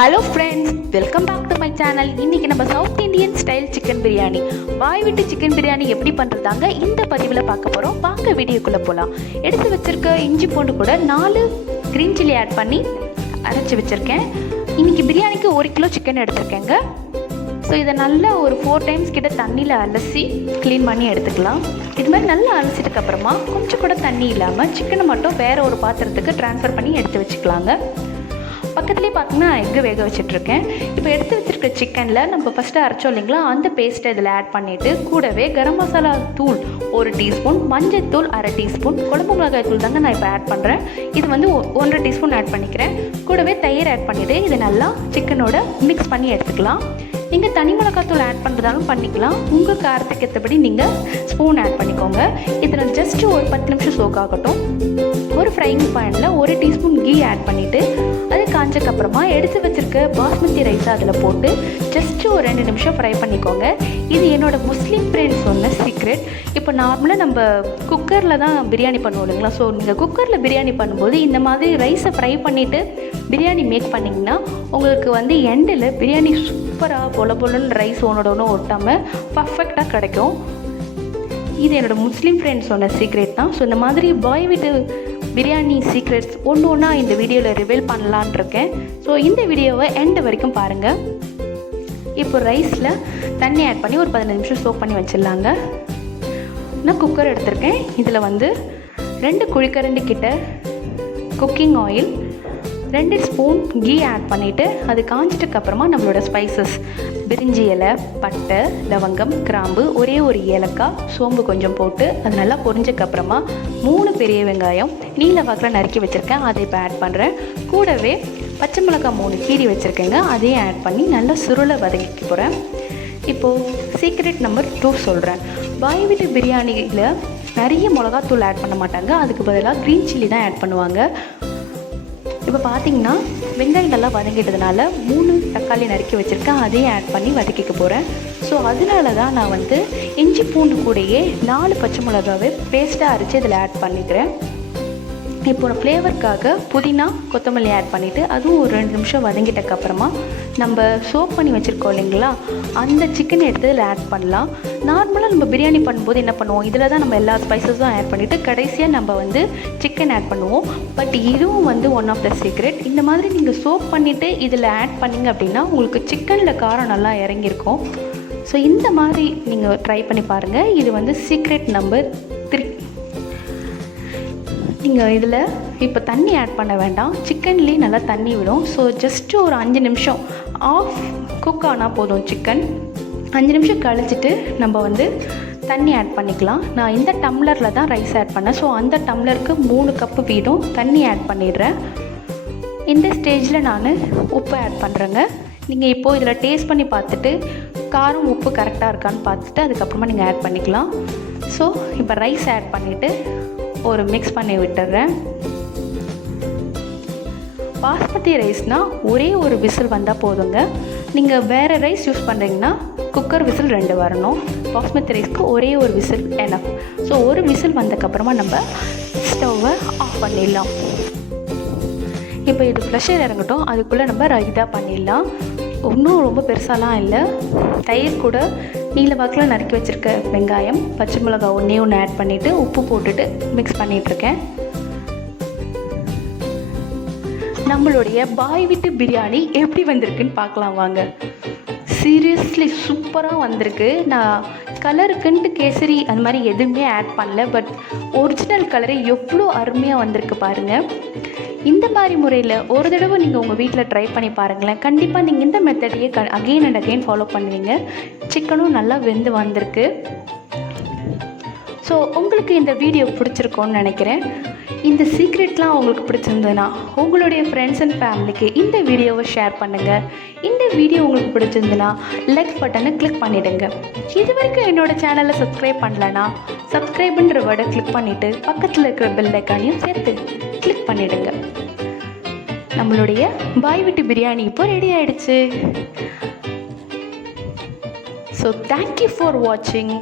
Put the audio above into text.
Hello friends, welcome back to my channel. இன்றைக்கி நம்ம south Indian style chicken biryani, வாய் விட்டு சிக்கன் பிரியாணி எப்படி பண்ணுறதாங்க இந்த பதிவில் பார்க்க போகிறோம். வாங்க வீடியோக்குள்ளே போகலாம். எடுத்து வச்சுருக்க இஞ்சி பூண்டு கூட 4 க்ரீன் சில்லி ஆட் பண்ணி அரைச்சி வச்சுருக்கேன். இன்றைக்கி பிரியாணிக்கு 1 கிலோ சிக்கன் எடுத்துருக்கேங்க. ஸோ இதை நல்லா ஒரு 4 டைம்ஸ் கிட்ட தண்ணியில் அலசி க்ளீன் பண்ணி எடுத்துக்கலாம். இது மாதிரி நல்லா அலசிட்டுக்கப்புறமா கொஞ்சம் கூட தண்ணி இல்லாமல் சிக்கனை மட்டும் வேறு ஒரு பாத்திரத்துக்கு ட்ரான்ஸ்ஃபர் பண்ணி எடுத்து வச்சுக்கலாங்க. பக்கத்துலேயே பார்த்தீங்கன்னா எக்கு வேக வச்சிட்ருக்கேன். இப்போ எடுத்து வச்சுருக்க சிக்கனில் நம்ம ஃபஸ்ட்டு அரைச்சோம் இல்லைங்களா, அந்த பேஸ்ட்டை இதில் ஆட் பண்ணிவிட்டு கூடவே கரம் மசாலா தூள் 1 டீஸ்பூன், மஞ்சள் தூள் 1/2 டீஸ்பூன், குழம்பு மிளகாய் தூள் தாங்க நான் இப்போ ஆட் பண்ணுறேன். இது வந்து 1.5 டீஸ்பூன் ஆட் பண்ணிக்கிறேன். கூடவே தயிர் ஆட் பண்ணிவிட்டு இதை நல்லா சிக்கனோட மிக்ஸ் பண்ணி எடுத்துக்கலாம். நீங்கள் தனி மிளகாத்தூள் ஆட் பண்ணுறதாலும் பண்ணிக்கலாம். உங்கள் காரத்துக்கு ஏற்றபடி நீங்கள் ஸ்பூன் ஆட் பண்ணிக்கோங்க. இதில் ஜஸ்ட்டு ஒரு 10 நிமிஷம் சோக் ஆகட்டும். ஒரு ஃப்ரைங் பேனில் 1 டீஸ்பூன் கீ ஆட் பண்ணிவிட்டு அது காஞ்சக்கப்புறமா எடுத்து வச்சுருக்க பாஸ்மதி ரைஸை அதில் போட்டு ஜஸ்ட்டு ஒரு 2 நிமிஷம் ஃப்ரை பண்ணிக்கோங்க. இது என்னோடய முஸ்லீம் ஃப்ரெண்ட்ஸ் சொன்ன சீக்ரெட். இப்போ நார்மலாக நம்ம குக்கரில் தான் பிரியாணி பண்ணுவோம் இல்லைங்களா. ஸோ நீங்கள் குக்கரில் பிரியாணி பண்ணும்போது இந்த மாதிரி ரைஸை ஃப்ரை பண்ணிவிட்டு பிரியாணி மேக் பண்ணிங்கன்னா உங்களுக்கு வந்து எண்டில் பிரியாணி சூப்பராக பொலன்னு ரைஸ் ஒன்று ஒட்டாமல் பர்ஃபெக்டாக கிடைக்கும். இது என்னோடய முஸ்லீம் ஃப்ரெண்ட்ஸ் சொன்ன சீக்ரெட் தான். ஸோ இந்த மாதிரி பாய் வீட்டு பிரியாணி சீக்ரெட்ஸ் ஒன்றா இந்த வீடியோவில் ரிவீல் பண்ணலான் இருக்கேன். ஸோ இந்த வீடியோவை எண்டு வரைக்கும் பாருங்கள். இப்போ ரைஸில் தண்ணி ஆட் பண்ணி ஒரு 15 நிமிஷம் சோக் பண்ணி வச்சிடலாங்க. நான் குக்கர் எடுத்திருக்கேன். இதில் வந்து 2 குழிக்கரண்டி கிட்ட cooking oil, 2 spoon ghee add பண்ணிவிட்டு அது காஞ்சிட்டுக்கப்புறமா நம்மளோட ஸ்பைசஸ் பிரிஞ்சி இலை, பட்டை, லவங்கம், கிராம்பு, ஒரே ஒரு ஏலக்காய், சோம்பு கொஞ்சம் போட்டு அது நல்லா பொரிஞ்சக்கப்புறமா 3 பெரிய வெங்காயம் நீல வாக்கில் நறுக்கி வச்சுருக்கேன், அதை இப்போ ஆட் பண்ணுறேன். கூடவே பச்சை மிளகாய் 3 கீரி வச்சுருக்கேங்க, அதையும் ஆட் பண்ணி நல்லா சுருளை வதக்கிக்க போகிறேன். இப்போது சீக்ரெட் நம்பர் 2 சொல்கிறேன். பாய் வீட்டு பிரியாணியில் நிறைய மிளகாத்தூள் ஆட் பண்ண மாட்டாங்க. அதுக்கு பதிலாக க்ரீன் சில்லி தான் ஆட் பண்ணுவாங்க. இப்போ பார்த்தீங்கன்னா வெங்காயம் நல்லா வதங்கிட்டதுனால 3 தக்காளி நறுக்கி வச்சுருக்கேன், அதையும் ஆட் பண்ணி வதக்கிக்க போகிறேன். ஸோ அதனால தான் நான் வந்து இஞ்சி பூண்டு கூடையே 4 பச்சை மிளகாவை பேஸ்ட்டாக அரைச்சி இதில் ஆட் பண்ணிக்கிறேன். இப்போ ஃப்ளேவருக்காக புதினா, கொத்தமல்லி ஆட் பண்ணிவிட்டு அதுவும் ஒரு 2 நிமிஷம் வதங்கிட்டக்கப்புறமா நம்ம சோப் பண்ணி வச்சுருக்கோம் இல்லைங்களா, அந்த சிக்கன் எடுத்து இதில் ஆட் பண்ணலாம். நார்மலாக நம்ம பிரியாணி பண்ணும்போது என்ன பண்ணுவோம், இதில் தான் நம்ம எல்லா ஸ்பைசஸும் ஆட் பண்ணிவிட்டு கடைசியாக நம்ம வந்து சிக்கன் ஆட் பண்ணுவோம். பட் இதுவும் வந்து ஒன் ஆஃப் த சீக்ரெட். இந்த மாதிரி நீங்கள் சோப் பண்ணிவிட்டு இதில் ஆட் பண்ணிங்க அப்படின்னா உங்களுக்கு சிக்கனில் காரம் நல்லா இறங்கியிருக்கும். ஸோ இந்த மாதிரி நீங்கள் ட்ரை பண்ணி பாருங்கள். இது வந்து சீக்ரெட் நம்பர் 3. நீங்கள் இதில் இப்போ தண்ணி ஆட் பண்ண வேண்டாம், சிக்கன்லேயே நல்லா தண்ணி விடும். ஸோ ஜஸ்ட்டு ஒரு 5 நிமிஷம் ஆஃப் குக் ஆனால் போதும் சிக்கன். 5 நிமிஷம் கழிச்சிட்டு நம்ம வந்து தண்ணி ஆட் பண்ணிக்கலாம். நான் இந்த டம்ளரில் தான் ரைஸ் ஆட் பண்ணேன். ஸோ அந்த டம்ளருக்கு 3 கப்பு வீடும் தண்ணி ஆட் பண்ணிடுறேன். இந்த ஸ்டேஜில் நான் உப்பு ஆட் பண்ணுறேங்க. நீங்கள் இப்போது இதில் டேஸ்ட் பண்ணி பார்த்துட்டு காரம் உப்பு கரெக்டாக இருக்கான்னு பார்த்துட்டு அதுக்கப்புறமா நீங்கள் ஆட் பண்ணிக்கலாம். ஸோ இப்போ ரைஸ் ஆட் பண்ணிவிட்டு ஒரு மிக்ஸ் பண்ணி விட்டுறேன். பாஸ்மதி ரைஸ்னால் ஒரே ஒரு விசில் வந்தால் போதுங்க. நீங்கள் வேறு ரைஸ் யூஸ் பண்ணுறீங்கன்னா குக்கர் விசில் 2 வரணும். பாஸ்மதி ரைஸ்க்கு ஒரே ஒரு விசில் எனஃப். ஸோ ஒரு விசில் வந்ததுக்கப்புறமா நம்ம ஸ்டவ்வை ஆஃப் பண்ணிடலாம். இப்போ இது ப்ரெஷர் இறங்கட்டும், அதுக்குள்ளே நம்ம ரைத்தா பண்ணிடலாம். ஒன்றும் ரொம்ப பெருசாலாம் இல்லை. தயிர் கூட நீல வாக்கில் நறுக்கி வச்சுருக்க வெங்காயம், பச்சை மிளகாய் 1 ஆட் பண்ணிவிட்டு உப்பு போட்டுட்டு மிக்ஸ் பண்ணிகிட்ருக்கேன். நம்மளுடைய பாய் வீட்டு பிரியாணி எப்படி வந்திருக்குன்னு பார்க்கலாம் வாங்க. சீரியஸ்லி சூப்பராக வந்திருக்கு. நான் கலருக்குன்ட்டு கேசரி அந்த மாதிரி எதுவுமே ஆட் பண்ணல. பட் ஒரிஜினல் கலரு எவ்வளோ அருமையாக வந்திருக்கு பாருங்கள். இந்த மாதிரி முறையில் ஒரு தடவை நீங்கள் உங்கள் வீட்டில் ட்ரை பண்ணி பாருங்களேன். கண்டிப்பாக நீங்கள் இந்த மெத்தடையே அகெயின் அண்ட் அகெயின் ஃபாலோ பண்ணுவீங்க. சிக்கனும் நல்லா வெந்து வந்திருக்கு. ஸோ உங்களுக்கு இந்த வீடியோ பிடிச்சிருக்கோன்னு நினைக்கிறேன். இந்த சீக்ரெட்லாம் உங்களுக்கு பிடிச்சிருந்ததுன்னா உங்களுடைய ஃப்ரெண்ட்ஸ் அண்ட் ஃபேமிலிக்கு இந்த வீடியோவை ஷேர் பண்ணுங்கள். இந்த வீடியோ உங்களுக்கு பிடிச்சிருந்துன்னா லைக் பட்டனை கிளிக் பண்ணிவிடுங்க. இது வரைக்கும் என்னோடய சேனலை சப்ஸ்கிரைப் பண்ணலன்னா சப்ஸ்கிரைப்ன்ற வேர்டை கிளிக் பண்ணிவிட்டு பக்கத்தில் இருக்கிற பெல் ஐக்கானையும் சேர்த்து கிளிக் பண்ணிவிடுங்க. நம்மளுடைய பாய் வீட்டு பிரியாணி இப்போ ரெடி ஆகிடுச்சு. ஸோ தேங்க்யூ ஃபார் வாட்சிங்.